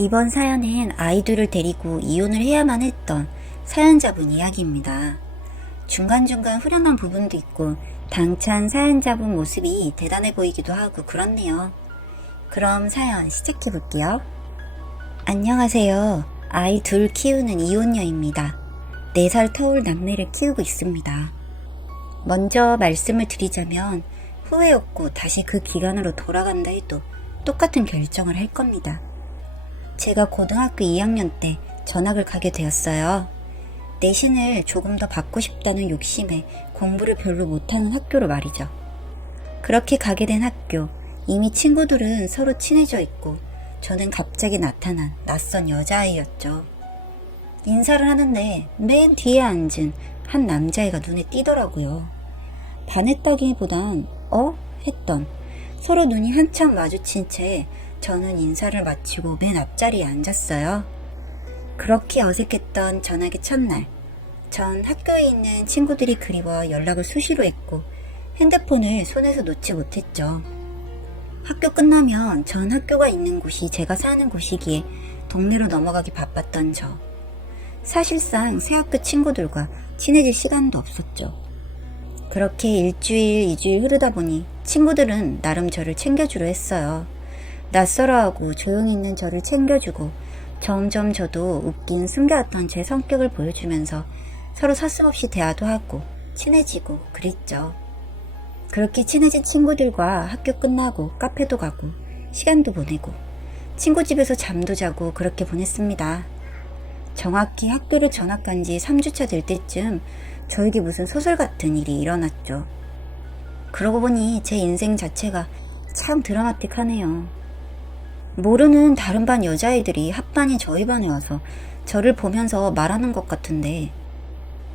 이번 사연은 아이들을 데리고 이혼을 해야만 했던 사연자분 이야기입니다. 중간중간 후련한 부분도 있고 당찬 사연자분 모습이 대단해 보이기도 하고 그렇네요. 그럼 사연 시작해 볼게요. 안녕하세요. 아이 둘 키우는 이혼녀입니다. 4살 터울 남매를 키우고 있습니다. 먼저 말씀을 드리자면 후회 없고 다시 그 기간으로 돌아간다 해도 똑같은 결정을 할 겁니다. 제가 고등학교 2학년 때 전학을 가게 되었어요. 내신을 조금 더 받고 싶다는 욕심에 공부를 별로 못하는 학교로 말이죠. 그렇게 가게 된 학교, 이미 친구들은 서로 친해져 있고 저는 갑자기 나타난 낯선 여자아이였죠. 인사를 하는데 맨 뒤에 앉은 한 남자애가 눈에 띄더라고요. 반했다기보단 어? 했던 서로 눈이 한참 마주친 채 저는 인사를 마치고 맨 앞자리에 앉았어요. 그렇게 어색했던 전학의 첫날, 전 학교에 있는 친구들이 그리워 연락을 수시로 했고 핸드폰을 손에서 놓지 못했죠. 학교 끝나면 전 학교가 있는 곳이 제가 사는 곳이기에 동네로 넘어가기 바빴던 저. 사실상 새 학교 친구들과 친해질 시간도 없었죠. 그렇게 일주일, 이주일 흐르다 보니 친구들은 나름 저를 챙겨주려 했어요. 낯설어하고 조용히 있는 저를 챙겨주고 점점 저도 웃긴 숨겨왔던 제 성격을 보여주면서 서로 서슴없이 대화도 하고 친해지고 그랬죠. 그렇게 친해진 친구들과 학교 끝나고 카페도 가고 시간도 보내고 친구 집에서 잠도 자고 그렇게 보냈습니다. 정확히 학교를 전학 간지 3주차 될 때쯤 저에게 무슨 소설 같은 일이 일어났죠. 그러고 보니 제 인생 자체가 참 드라마틱하네요. 모르는 다른 반 여자애들이 합반인 저희 반에 와서 저를 보면서 말하는 것 같은데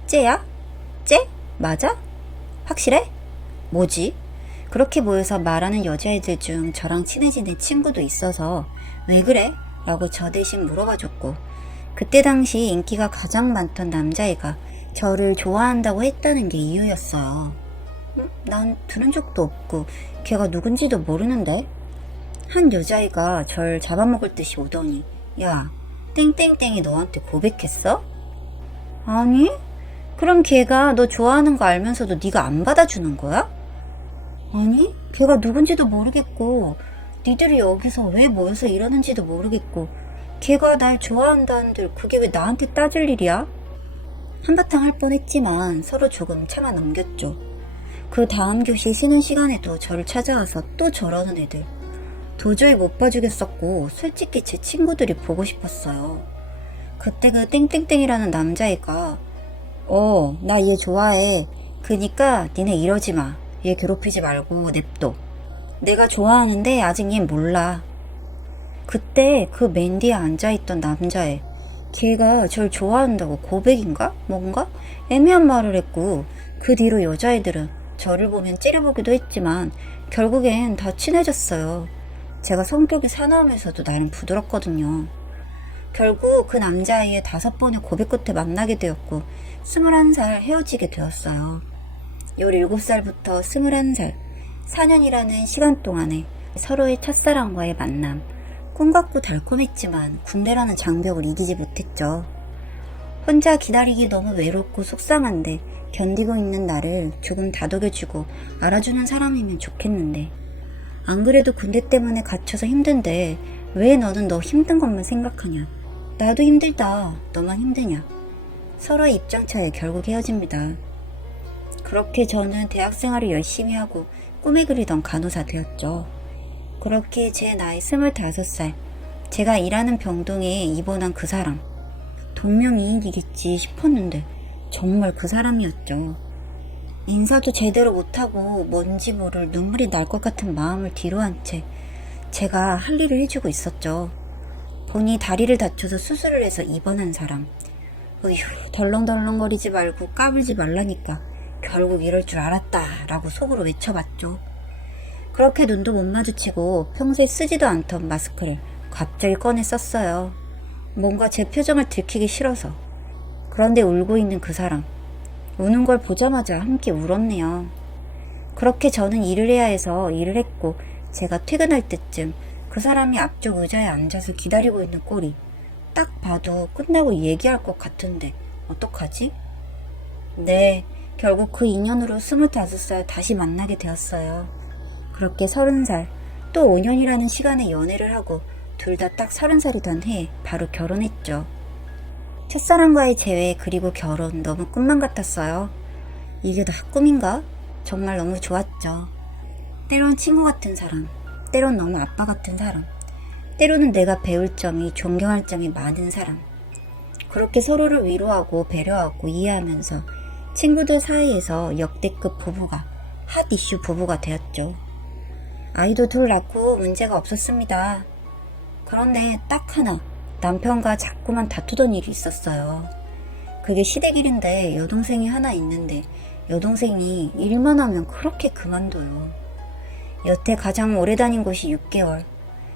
쟤야? 쟤? 맞아? 확실해? 뭐지? 그렇게 모여서 말하는 여자애들 중 저랑 친해지는 친구도 있어서 왜 그래? 라고 저 대신 물어봐줬고 그때 당시 인기가 가장 많던 남자애가 저를 좋아한다고 했다는 게 이유였어요. 음, 난 들은 적도 없고 걔가 누군지도 모르는데? 한 여자애가 절 잡아먹을 듯이 오더니 야 땡땡땡이 너한테 고백했어? 아니 그럼 걔가 너 좋아하는 거 알면서도 네가 안 받아주는 거야? 아니 걔가 누군지도 모르겠고 니들이 여기서 왜 모여서 이러는지도 모르겠고 걔가 날 좋아한다는데 그게 왜 나한테 따질 일이야? 한바탕 할 뻔했지만 서로 조금 참아 넘겼죠. 그 다음 교시 쉬는 시간에도 저를 찾아와서 또 저러는 애들. 도저히 못 봐주겠었고 솔직히 제 친구들이 보고 싶었어요. 그때 그 땡땡땡이라는 남자애가 어, 나 얘 좋아해. 그니까 니네 이러지 마. 얘 괴롭히지 말고 냅둬. 내가 좋아하는데 아직 얜 몰라. 그때 그 맨 뒤에 앉아있던 남자애. 걔가 절 좋아한다고 고백인가? 뭔가? 애매한 말을 했고 그 뒤로 여자애들은 저를 보면 째려보기도 했지만 결국엔 다 친해졌어요. 제가 성격이 사나우면서도 나름 부드럽거든요. 결국 그 남자아이의 다섯 번의 고백 끝에 만나게 되었고 21살 헤어지게 되었어요. 17살부터 21살, 4년이라는 시간 동안에 서로의 첫사랑과의 만남, 꿈 같고 달콤했지만 군대라는 장벽을 이기지 못했죠. 혼자 기다리기 너무 외롭고 속상한데 견디고 있는 나를 조금 다독여주고 알아주는 사람이면 좋겠는데 안 그래도 군대 때문에 갇혀서 힘든데 왜 너는 너 힘든 것만 생각하냐? 나도 힘들다. 너만 힘드냐? 서로의 입장 차에 결국 헤어집니다. 그렇게 저는 대학 생활을 열심히 하고 꿈에 그리던 간호사 되었죠. 그렇게 제 나이 25살, 제가 일하는 병동에 입원한 그 사람. 동명이인이겠지 싶었는데 정말 그 사람이었죠. 인사도 제대로 못하고 뭔지 모를 눈물이 날 것 같은 마음을 뒤로 한 채 제가 할 일을 해주고 있었죠. 본이 다리를 다쳐서 수술을 해서 입원한 사람. 으휴, 덜렁덜렁거리지 말고 까불지 말라니까 결국 이럴 줄 알았다 라고 속으로 외쳐봤죠. 그렇게 눈도 못 마주치고 평소에 쓰지도 않던 마스크를 갑자기 꺼내 썼어요. 뭔가 제 표정을 들키기 싫어서. 그런데 울고 있는 그 사람. 우는 걸 보자마자 함께 울었네요. 그렇게 저는 일을 해야 해서 일을 했고 제가 퇴근할 때쯤 그 사람이 앞쪽 의자에 앉아서 기다리고 있는 꼴이 딱 봐도 끝나고 얘기할 것 같은데 어떡하지? 네, 결국 그 인연으로 25살 다시 만나게 되었어요. 그렇게 30살, 또 5년이라는 시간에 연애를 하고 둘 다 딱 30살이 된해 바로 결혼했죠. 첫사랑과의 재회 그리고 결혼 너무 꿈만 같았어요. 이게 다 꿈인가? 정말 너무 좋았죠. 때론 친구 같은 사람, 때론 너무 아빠 같은 사람, 때로는 내가 배울 점이 존경할 점이 많은 사람. 그렇게 서로를 위로하고 배려하고 이해하면서 친구들 사이에서 역대급 부부가 핫 이슈 부부가 되었죠. 아이도 둘 낳고 문제가 없었습니다. 그런데 딱 하나 남편과 자꾸만 다투던 일이 있었어요. 그게 시댁일인데 여동생이 하나 있는데 여동생이 일만 하면 그렇게 그만둬요. 여태 가장 오래 다닌 곳이 6개월.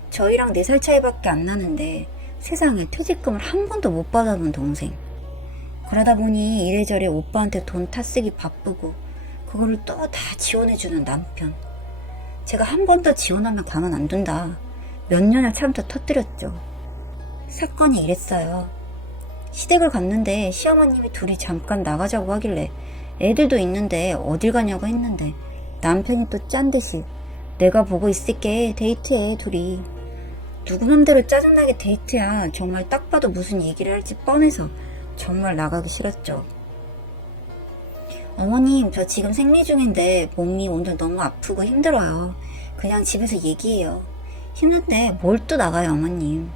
저희랑 4살 차이밖에 안 나는데 세상에 퇴직금을 한 번도 못 받아본 동생. 그러다 보니 이래저래 오빠한테 돈 타쓰기 바쁘고 그거를 또 다 지원해주는 남편. 제가 한 번 더 지원하면 가만 안 둔다. 몇 년을 참다 터뜨렸죠. 사건이 이랬어요. 시댁을 갔는데 시어머님이 둘이 잠깐 나가자고 하길래 애들도 있는데 어딜 가냐고 했는데 남편이 또 짠 듯이 내가 보고 있을게 데이트해 둘이 누구 맘대로 짜증나게 데이트야 정말 딱 봐도 무슨 얘기를 할지 뻔해서 정말 나가기 싫었죠. 어머님 저 지금 생리 중인데 몸이 오늘 너무 아프고 힘들어요. 그냥 집에서 얘기해요. 힘든데 뭘 또 나가요 어머님.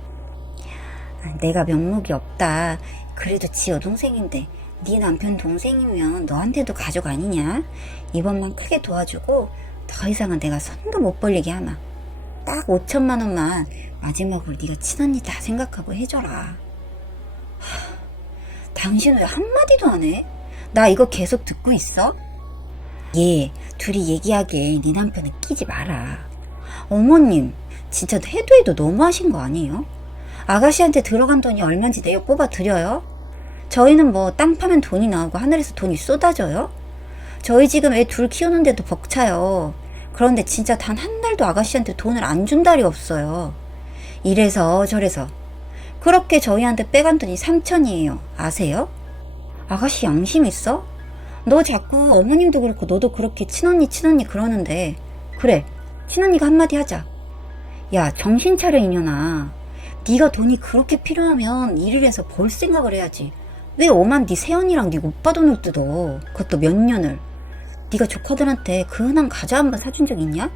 아, 내가 면목이 없다. 그래도 지 여동생인데 네 남편 동생이면 너한테도 가족 아니냐? 이번만 크게 도와주고 더 이상은 내가 손도 못 벌리게 하나. 딱 5천만 원만 마지막으로 네가 친언니 다 생각하고 해줘라. 하, 당신 왜 한마디도 안 해? 나 이거 계속 듣고 있어? 얘 둘이 얘기하기에 네 남편을 끼지 마라. 어머님 진짜 해도 해도 너무하신 거 아니에요? 아가씨한테 들어간 돈이 얼마인지 내역 뽑아 드려요? 저희는 뭐 땅 파면 돈이 나오고 하늘에서 돈이 쏟아져요? 저희 지금 애 둘 키우는데도 벅차요. 그런데 진짜 단 한 달도 아가씨한테 돈을 안 준 달이 없어요. 이래서 저래서 그렇게 저희한테 빼간 돈이 3천이에요. 아세요? 아가씨 양심 있어? 너 자꾸 어머님도 그렇고 너도 그렇게 친언니 친언니 그러는데 그래 친언니가 한마디 하자. 야 정신 차려 이년아. 네가 돈이 그렇게 필요하면 일을 해서 벌 생각을 해야지. 왜 오만 네 새언니랑 네 오빠 돈을 뜯어? 그것도 몇 년을. 네가 조카들한테 그 흔한 과자 한 번 사준 적 있냐?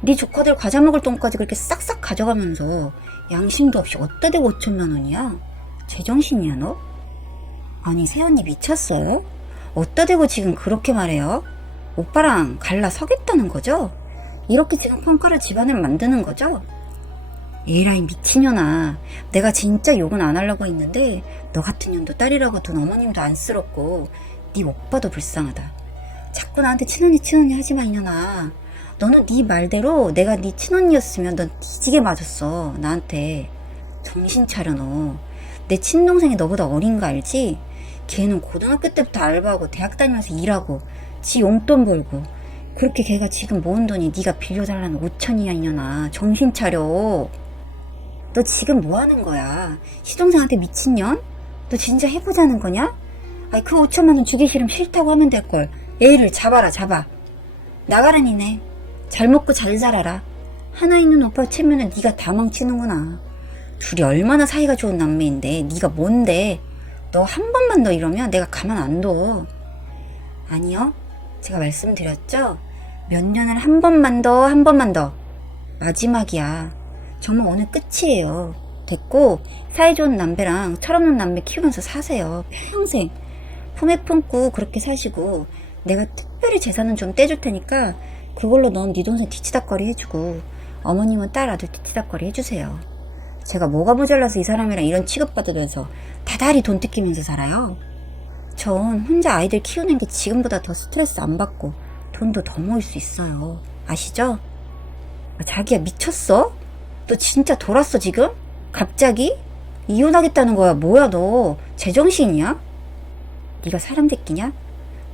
네 조카들 과자 먹을 돈까지 그렇게 싹싹 가져가면서 양심도 없이 어디다 대고 5천만 원이야? 제정신이야 너? 아니 새언니 미쳤어요? 어디다 대고 지금 그렇게 말해요? 오빠랑 갈라 서겠다는 거죠? 이렇게 지금 평가를 집안을 만드는 거죠? 에라이 미친년아. 내가 진짜 욕은 안 하려고 했는데 너 같은 년도 딸이라고 돈 어머님도 안쓰럽고 네 오빠도 불쌍하다. 자꾸 나한테 친언니 친언니 하지마 이년아. 너는 네 말대로 내가 네 친언니였으면 넌 뒤지게 맞았어 나한테. 정신 차려 너 내 친동생이 너보다 어린 거 알지? 걔는 고등학교 때부터 알바하고 대학 다니면서 일하고 지 용돈 벌고 그렇게 걔가 지금 모은 돈이 네가 빌려달라는 5천이야 이년아. 정신 차려 너 지금 뭐 하는 거야? 시동생한테 미친년? 너 진짜 해보자는 거냐? 아니 그 5천만 원 주기 싫으면 싫다고 하면 될걸. 애를 잡아라 잡아. 나가라니네. 잘 먹고 잘 살아라. 하나 있는 오빠 치면은 네가 다 망치는구나. 둘이 얼마나 사이가 좋은 남매인데 네가 뭔데? 너 한 번만 더 이러면 내가 가만 안 둬. 아니요. 제가 말씀드렸죠? 몇 년을 한 번만 더 한 번만 더. 마지막이야 정말 오늘 끝이에요. 됐고 사이 좋은 남배랑 철없는 남배 키우면서 사세요. 평생 품에 품고 그렇게 사시고 내가 특별히 재산은 좀 떼줄 테니까 그걸로 넌 네 동생 뒤치다거리 해주고 어머님은 딸 아들 뒤치다거리 해주세요. 제가 뭐가 모자라서 이 사람이랑 이런 취급받으면서 다달이 돈 뜯기면서 살아요. 전 혼자 아이들 키우는 게 지금보다 더 스트레스 안 받고 돈도 더 모을 수 있어요. 아시죠? 자기야 미쳤어? 너 진짜 돌았어 지금? 갑자기? 이혼하겠다는 거야 뭐야 너 제정신이야? 네가 사람 새끼냐?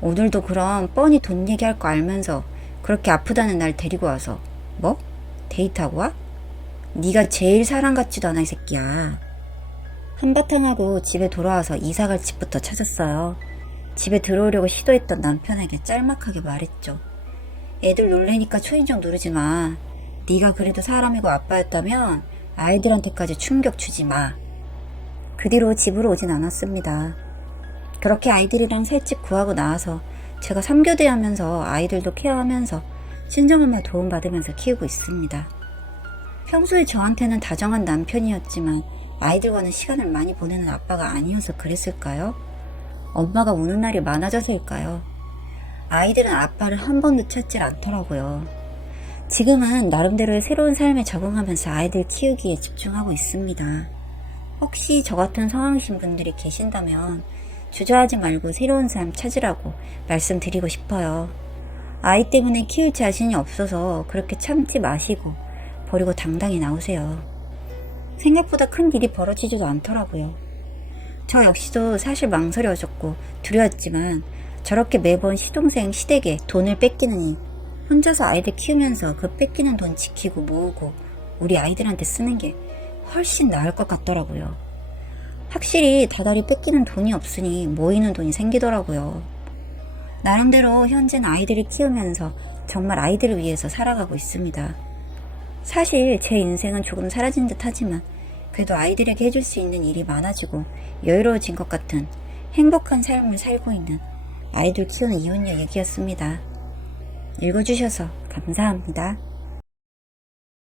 오늘도 그럼 뻔히 돈 얘기할 거 알면서 그렇게 아프다는 날 데리고 와서 뭐? 데이트하고 와? 네가 제일 사람 같지도 않아 이 새끼야. 한바탕 하고 집에 돌아와서 이사갈 집부터 찾았어요. 집에 들어오려고 시도했던 남편에게 짤막하게 말했죠. 애들 놀래니까 초인종 누르지 마. 네가 그래도 사람이고 아빠였다면 아이들한테까지 충격 주지 마. 그 뒤로 집으로 오진 않았습니다. 그렇게 아이들이랑 살집 구하고 나와서 제가 3교대 하면서 아이들도 케어하면서 친정엄마 도움받으면서 키우고 있습니다. 평소에 저한테는 다정한 남편이었지만 아이들과는 시간을 많이 보내는 아빠가 아니어서 그랬을까요? 엄마가 우는 날이 많아져서일까요? 아이들은 아빠를 한 번도 찾질 않더라고요. 지금은 나름대로의 새로운 삶에 적응하면서 아이들 키우기에 집중하고 있습니다. 혹시 저 같은 상황이신 분들이 계신다면 주저하지 말고 새로운 삶 찾으라고 말씀드리고 싶어요. 아이 때문에 키울 자신이 없어서 그렇게 참지 마시고 버리고 당당히 나오세요. 생각보다 큰 일이 벌어지지도 않더라고요. 저 역시도 사실 망설여졌고 두려웠지만 저렇게 매번 시동생 시댁에 돈을 뺏기느니 혼자서 아이들 키우면서 그 뺏기는 돈 지키고 모으고 우리 아이들한테 쓰는 게 훨씬 나을 것 같더라고요. 확실히 다달이 뺏기는 돈이 없으니 모이는 돈이 생기더라고요. 나름대로 현재는 아이들을 키우면서 정말 아이들을 위해서 살아가고 있습니다. 사실 제 인생은 조금 사라진 듯 하지만 그래도 아이들에게 해줄 수 있는 일이 많아지고 여유로워진 것 같은 행복한 삶을 살고 있는 아이들 키우는 이혼녀 얘기였습니다. 읽어주셔서 감사합니다.